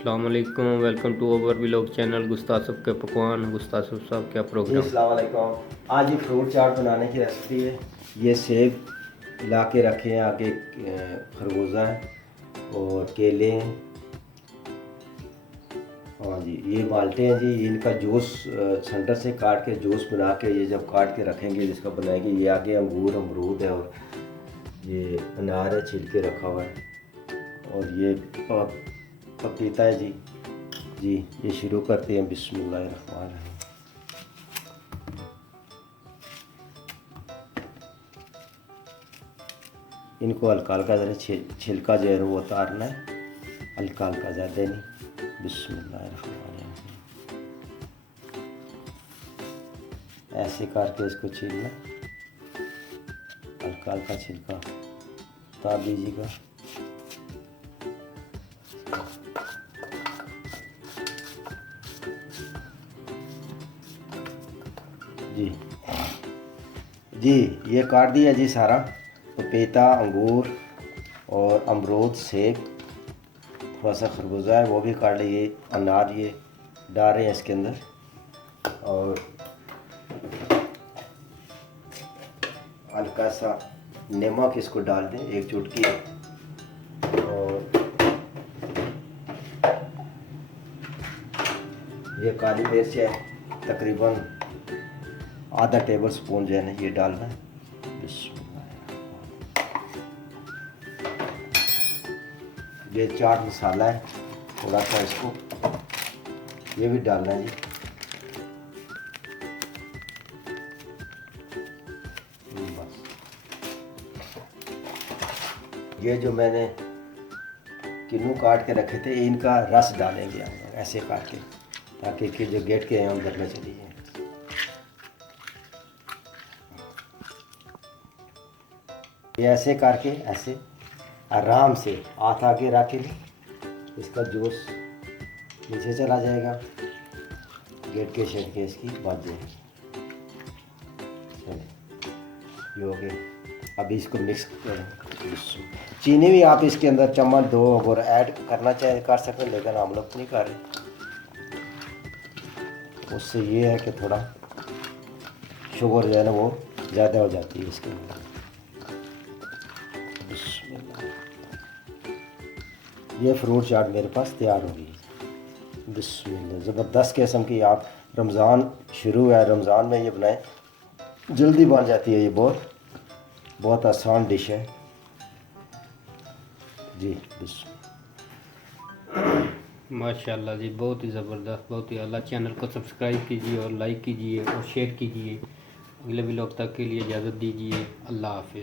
अस्सलाम वालेकुम, welcome to our vlog channel Gustakh Sahab के पकवान। गुस्ताख साहब क्या जी प्रोग्राम? अस्सलाम वालेकुम। आज ये फ्रूट चाट बनाने की रेसिपी है। ये सेब ला के रखे हैं, आगे खरबूजा है और केले हैं। हाँ जी, ये माल्टे हैं जी। इनका जूस सेंटर से काट के जूस बना के ये जब काट के रखेंगे जिसका बनाएंगे। ये आगे अंगूर अमरूद है और ये अनार है, छिलके रखा हुआ है। और ये पपीता है जी। जी ये शुरू करते हैं। बिस्मिल्लाहिर्रहमानिर्रहीम। इनको हल्का हल्का ज़रा छिलका जो है वो उतारना है, हल्का हल्का, ज़्यादा नहीं। बिस्मिल्लाहिर्रहमानिर्रहीम। ऐसे करके इसको छीलना, हल्का हल्का छिलका उतार दीजिएगा। जी जी ये काट दिया जी सारा। पपीता अंगूर और अमरूद सेब, थोड़ा सा खरबूजा है वो भी काट लिए। अनार ये डाल रहे हैं इसके अंदर। और हल्का सा नमक इसको डाल दें, एक चुटकी। और ये काली मिर्च है, तकरीबन आधा टेबल स्पून जो है ना ये डालना है। ये चाट मसाला है, थोड़ा सा इसको ये भी डालना है जी। बस ये जो मैंने किन्नू काट के रखे थे इनका रस डालेंगे हम लोग ऐसे काट के, ताकि कि जो गेट के हैं अंदर में चली जाए। ये ऐसे करके ऐसे आराम से हाथ आगे रख के इसका जूस नीचे चला जाएगा, गेट के शेड के इसकी बच जाएगी। ये हो गया। अभी इसको मिक्स करें। चीनी भी आप इसके अंदर चम्मच 2 अगर ऐड करना चाहे कर सकते हैं, लेकिन हम लोग नहीं कर रहे। उससे ये है कि थोड़ा शुगर जो है ना वो ज़्यादा हो जाती है इसके अंदर। ये फ्रूट चाट मेरे पास तैयार हो गई है। बिस्मिल्लाह, ज़बरदस्त किस्म की। आप रमज़ान शुरू है, रमज़ान में ये बनाएं, जल्दी बन जाती है। ये बहुत आसान डिश है जी। माशाल्लाह जी, बहुत ही ज़बरदस्त, बहुत ही अल्लाह। चैनल को सब्सक्राइब कीजिए और लाइक कीजिए और शेयर कीजिए। अगले व्लॉग तक के लिए इजाज़त दीजिए। अल्लाह हाफिज़।